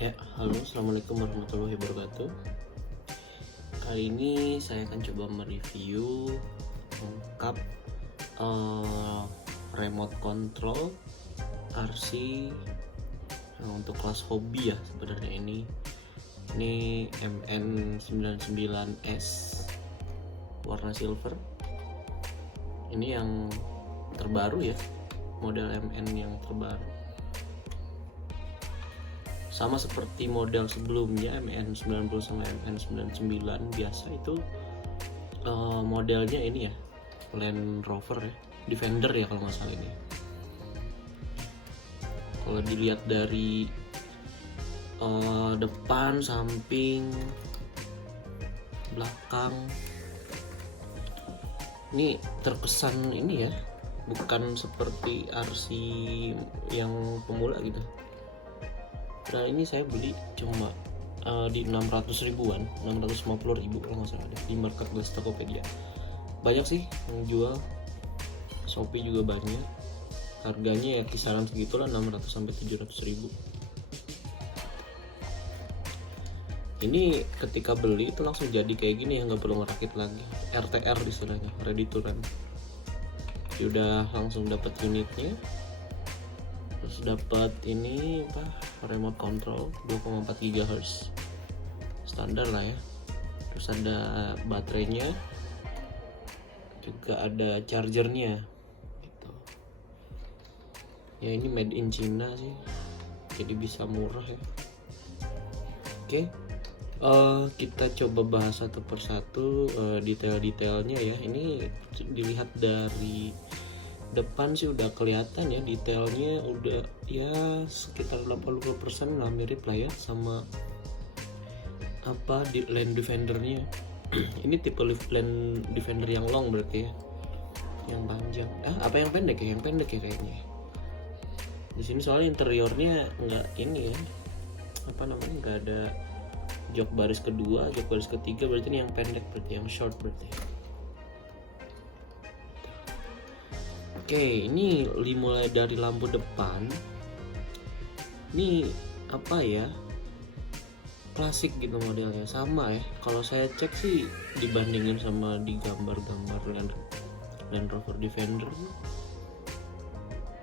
Ya, halo, assalamualaikum warahmatullahi wabarakatuh. Kali ini saya akan coba mereview lengkap remote control RC untuk kelas hobi ya sebenarnya ini MN99S warna silver. Ini yang terbaru ya, model MN yang terbaru. Sama seperti model sebelumnya MN90 sama MN99 biasa itu modelnya ini ya, Land Rover ya, Defender ya kalau nggak salah ini. Kalau dilihat dari depan, samping, belakang, ini terkesan ini ya, bukan seperti RC yang pemula gitu. Nah ini saya beli cuma di 600 ribuan, 650 ribu kalau nggak salah ada di marketplace Tokopedia. Banyak sih yang jual, Shopee juga banyak. Harganya ya kisaran segitulah, 600 sampai 700 ribu. Ini ketika beli itu langsung jadi kayak gini ya, nggak perlu ngerakit lagi. RTR istilahnya, ready to run. Jadi udah langsung dapat unitnya. Terus dapat ini remote control 2,4 GHz standar lah ya. Terus ada baterainya, juga ada chargernya gitu. Ya ini made in China sih, jadi bisa murah ya. Oke, kita coba bahas satu persatu detail-detailnya ya. Ini dilihat dari depan sih udah kelihatan ya, detailnya udah ya sekitar 80% lah, mirip lah ya sama di Land Defendernya. Ini tipe Land Defender yang long berarti ya, yang panjang. Yang pendek ya? Yang pendek ya kayaknya. Di sini soalnya interiornya nggak ini ya, nggak ada jok baris kedua, jok baris ketiga, berarti ini yang pendek, berarti yang short berarti. Oke, ini mulai dari lampu depan. Ini klasik gitu modelnya, sama ya. Kalau saya cek sih dibandingin sama di gambar-gambar Land Rover Defender,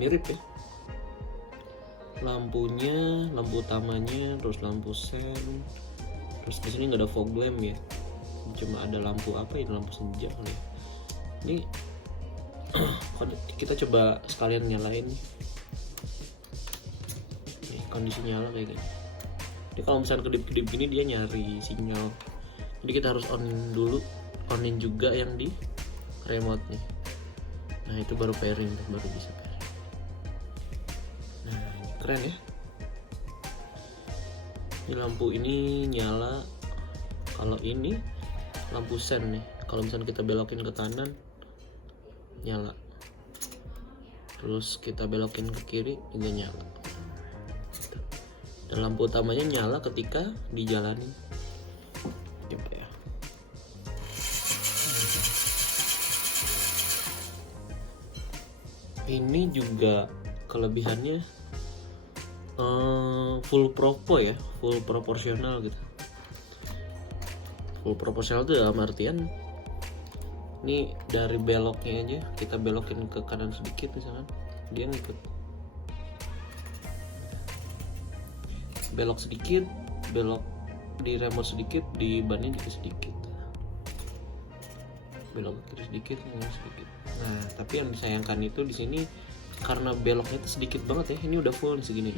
mirip ya. Lampunya, lampu utamanya, terus lampu sen, terus di sini nggak ada fog lamp ya, cuma ada lampu lampu senja kali ya. Ini kita coba sekalian nyalain nih, kondisi nyala kayak gini. Jadi kalau misalnya kedip-kedip gini dia nyari sinyal, jadi kita harus onin juga yang di remote nih. Nah itu baru pairing, baru bisa pairing. Nah ini keren ya. Ini lampu ini nyala. Kalau ini lampu sen nih, kalau misalnya kita belokin ke kanan nyala, terus kita belokin ke kiri juga nyala. Dan lampu utamanya nyala ketika dijalanin. Coba ya. Ini juga kelebihannya full proporsional gitu. Full proporsional itu dalam artian ini dari beloknya aja, kita belokin ke kanan sedikit misalkan, dia ngikut. Belok sedikit, belok di remote sedikit, di bannya juga sedikit. Belok ke kiri sedikit, ngomong sedikit. Nah, tapi yang disayangkan itu di sini karena beloknya itu sedikit banget ya. Ini udah full nih segini.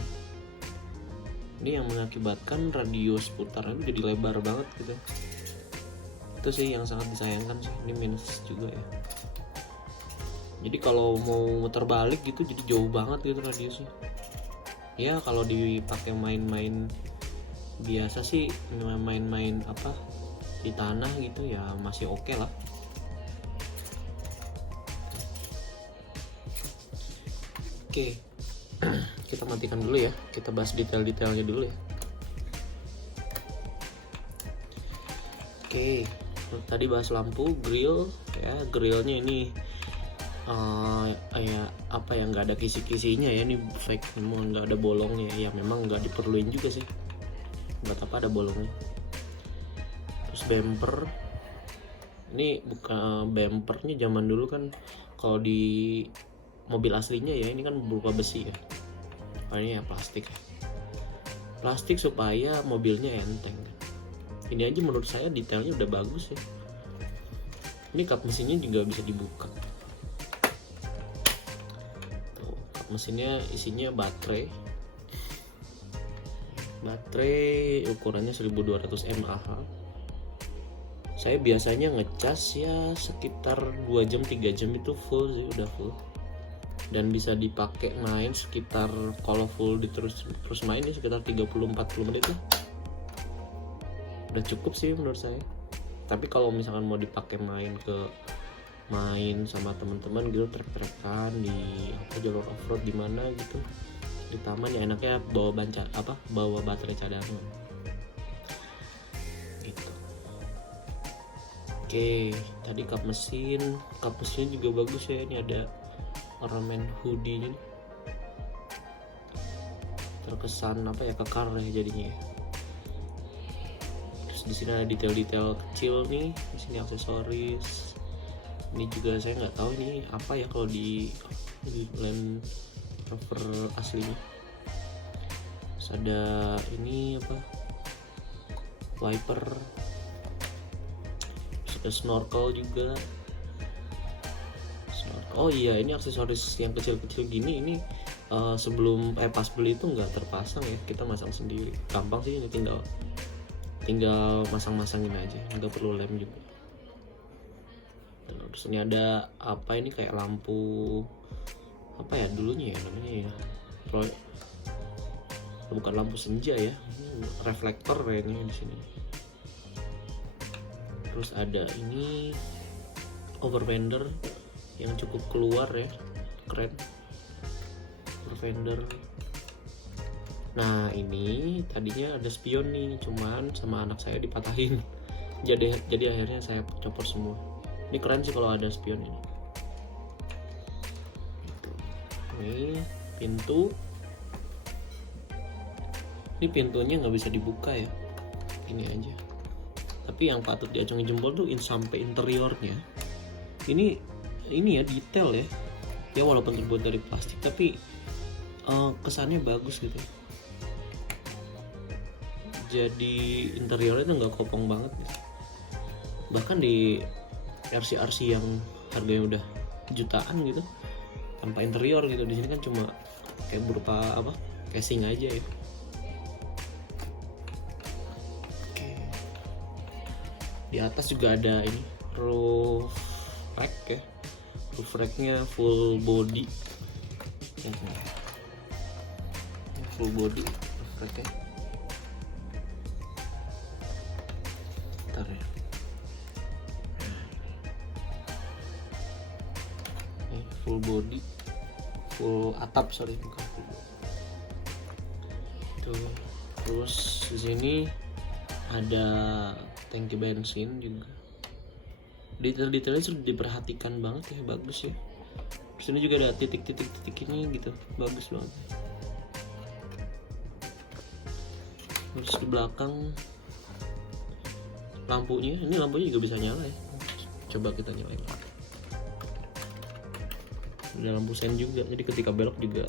Ini yang mengakibatkan radius putaran jadi lebar banget gitu. Itu sih yang sangat disayangkan sih, ini minus juga ya. Jadi kalau mau muter balik gitu jadi jauh banget gitu radiusnya. Ya kalau dipakai main-main biasa sih, main-main di tanah gitu ya masih oke lah. Oke, kita matikan dulu ya, kita bahas detail-detailnya dulu ya. Oke, tadi bahas lampu, grill ya, grillnya ini nggak ada kisi-kisinya ya, ini fake, memang nggak ada bolongnya ya, memang nggak diperluin juga sih. buat apa ada bolongnya. Terus bumper ini bukan bumpernya zaman dulu kan, kalau di mobil aslinya ya ini kan berupa besi ya, ini ya plastik supaya mobilnya enteng. Ini aja menurut saya detailnya udah bagus ya. Ini kap mesinnya juga bisa dibuka. Tuh, kap mesinnya isinya baterai ukurannya 1200 mAh. Saya biasanya ngecas ya sekitar 2 jam 3 jam itu full sih, udah full. Dan bisa dipakai main sekitar, kalau full terus main ya sekitar 30-40 menit ya. Udah cukup sih menurut saya. Tapi kalau misalkan mau dipakai main sama teman-teman gitu, trek-trekan di jalur off-road di mana gitu, di taman ya enaknya bawa baterai cadangan gitu. Oke, tadi kap mesinnya juga bagus ya. Ini ada ornamen hoodie ini, terkesan kekar ya jadinya. Terus di sini ada detail-detail kecil nih, di sini aksesoris. Ini juga saya nggak tahu ini apa ya kalau di Land Rover aslinya. Terus ada ini wiper, terus ada snorkel juga. Oh iya, ini aksesoris yang kecil-kecil gini ini sebelum pas beli itu nggak terpasang ya, kita masang sendiri. Gampang sih, ini tinggal masang-masangin aja, nggak perlu lem juga. Terus ini ada ini kayak lampu dulunya ya namanya ya, bukan lampu senja ya, reflektor kayaknya di sini. Terus ada ini overfender yang cukup keluar ya, keren overfender. Nah ini tadinya ada spion nih, cuman sama anak saya dipatahin, jadi akhirnya saya copot semua. Ini keren sih kalau ada spion ini. Ini pintu, ini pintunya nggak bisa dibuka ya, ini aja. Tapi yang patut diacungi jempol tuh sampai interiornya. Ini ya detail ya. Ya walaupun terbuat dari plastik tapi kesannya bagus gitu. Jadi interiornya tuh nggak kopong banget gitu. Bahkan di RC yang harganya udah jutaan gitu, tanpa interior gitu, di sini kan cuma kayak berupa casing aja ya. Oke. Di atas juga ada ini roof rack ya. Roof racknya full body ya, full body roof racknya. Bentar ya, full body, full atap, bukan full body. Tuh, terus di sini ada tangki bensin juga. Detail-detailnya sudah diperhatikan banget ya, bagus ya. Terus ini juga ada titik-titik ini gitu, bagus banget. Terus di belakang lampunya juga bisa nyala ya. Coba kita nyalain. Ada lampu sen juga, jadi ketika belok juga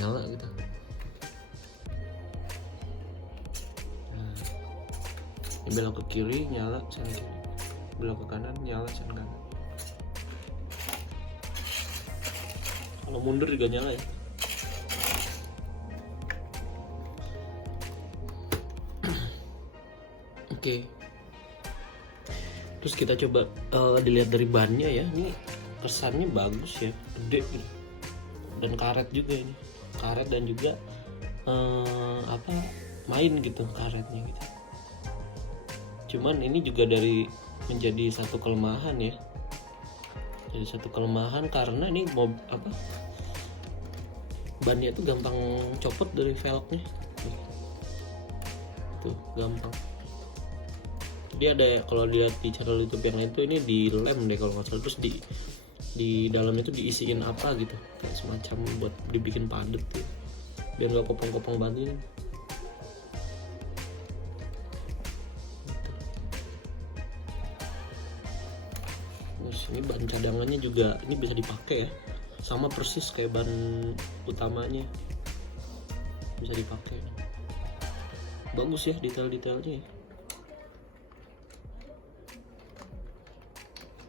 nyala gitu. Nah, ini belok ke kiri nyala sen kiri, belok ke kanan nyala sen kanan. Kalau mundur juga nyala ya. Oke. Terus kita coba dilihat dari bannya ya. Ini kesannya bagus ya, gede gitu. Dan karet juga ini. Karet dan juga main gitu karetnya gitu. Cuman ini juga menjadi satu kelemahan ya. Jadi satu kelemahan karena ini bannya itu gampang copot dari velgnya. Tuh, gampang. Jadi ada, kalau lihat di channel YouTube yang lain tuh ini dilem deh kalau nggak salah, terus di dalam itu diisiin gitu, kayak semacam buat dibikin padat tuh, biar nggak kopong-kopong banget. Ini ban cadangannya juga ini bisa dipakai ya, sama persis kayak ban utamanya, bisa dipakai. Bagus ya detail-detailnya ya.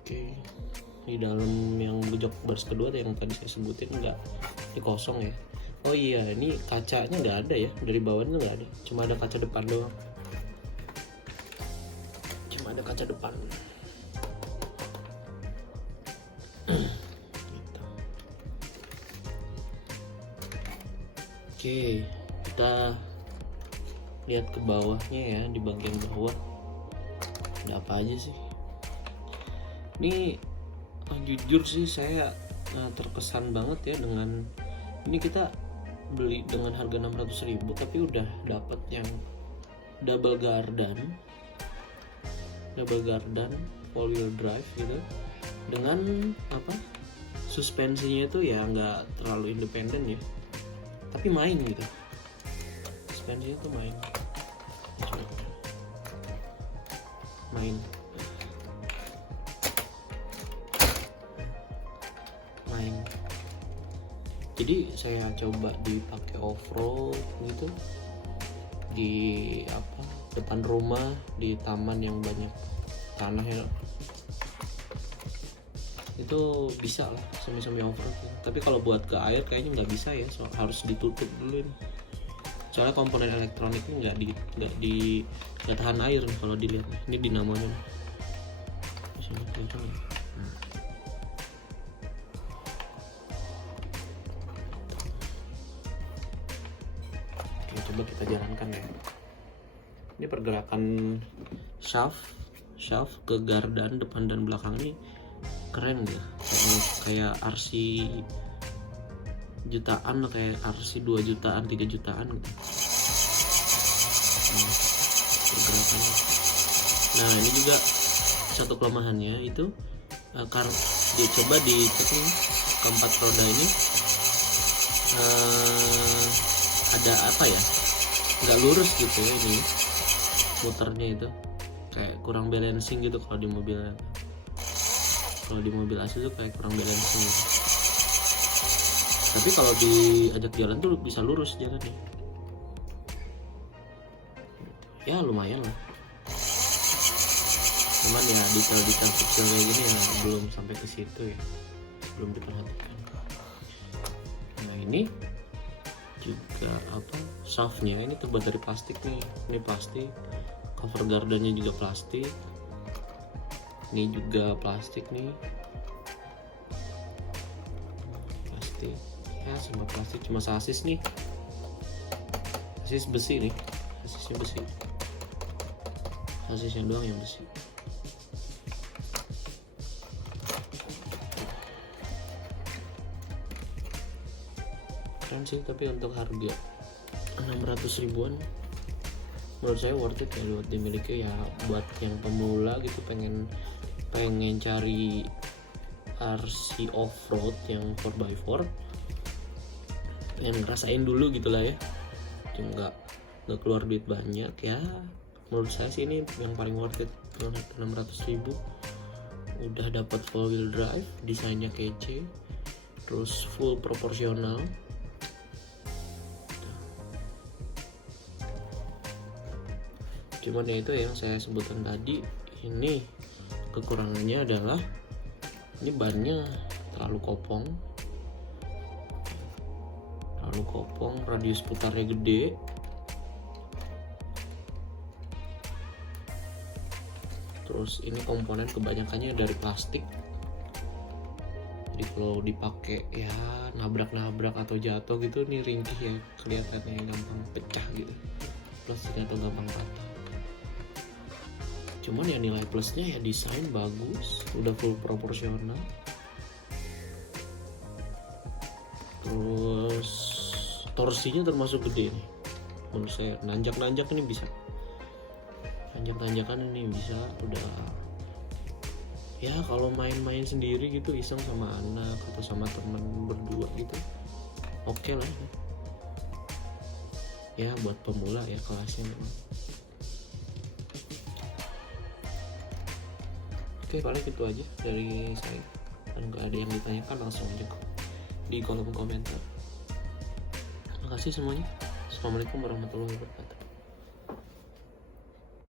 Oke, di dalam yang jok baris kedua yang tadi saya sebutin enggak, ini kosong ya. Oh iya, ini kacanya nggak ada ya, dari bawahnya nggak ada, cuma ada kaca depan doang, cuma ada kaca depan. Gitu. Oke, kita lihat ke bawahnya ya, di bagian bawah ada apa aja sih. Ini jujur sih saya terkesan banget ya dengan ini. Kita beli dengan harga 600.000 tapi udah dapat yang double gardan all wheel drive gitu, dengan apa, suspensinya itu ya nggak terlalu independen ya, tapi main gitu, suspensinya tuh main. Jadi saya coba dipakai off-road gitu di apa, depan rumah, di taman yang banyak tanah ya, itu bisa lah semi off-road ya. Tapi kalau buat ke air kayaknya nggak bisa ya, harus ditutup dulu nih. Soalnya komponen elektroniknya nggak tahan air nih kalau dilihat nih. Ini dinamonya nih. Coba kita jalankan ya. Ini pergerakan shaft ke gardan depan dan belakang ini keren ya, kayak RC jutaan, kayak RC 2 jutaan 3 jutaan gitu. Pergerakannya. Nah ini juga satu kelemahannya itu coba dicek nih, keempat roda ini ada apa ya, nggak lurus gitu ya, ini muternya itu kayak kurang balancing gitu. Kalau di mobil asli tuh kayak kurang balancing gitu. Tapi kalau diajak jalan tuh bisa lurus jalannya ya, lumayan lah. Cuman ya detail-detail kecil kayak gini ya belum sampai ke situ ya, belum diperhatikan. Nah ini juga apa, shaftnya ini terbuat dari plastik nih, ini plastik, cover gardannya juga plastik, ini juga plastik nih, plastik ya, semua plastik, cuma sasis nih, sasis besi nih, sasisnya besi, sasisnya doang yang besi. Keren sih, tapi untuk harga 600 ribuan menurut saya worth it ya buat dimiliki ya, buat yang pemula gitu, pengen cari RC off-road yang 4x4 yang ngerasain dulu gitulah ya, nggak keluar duit banyak ya. Menurut saya sih ini yang paling worth it dengan 600 ribu. Udah dapat full wheel drive, desainnya kece, terus full proporsional. Cuman ya itu yang saya sebutkan tadi, ini kekurangannya adalah ini bannya terlalu kopong, radius putarnya gede, terus ini komponen kebanyakannya dari plastik, jadi kalau dipakai ya nabrak atau jatuh gitu nih ringkih ya, kelihatannya gampang pecah gitu, plastik atau gampang patah. Cuman ya nilai plusnya ya desain bagus, udah full proporsional, terus torsinya termasuk gede nih menurut saya. Nanjak ini bisa, tanjakan ini bisa, udah ya kalau main-main sendiri gitu, iseng sama anak atau sama teman berdua gitu, oke lah ya buat pemula ya kelasnya memang. Oke, paling itu aja dari saya. Kalau nggak ada yang ditanyakan langsung aja di kolom komentar. Terima kasih semuanya. Assalamualaikum warahmatullahi wabarakatuh.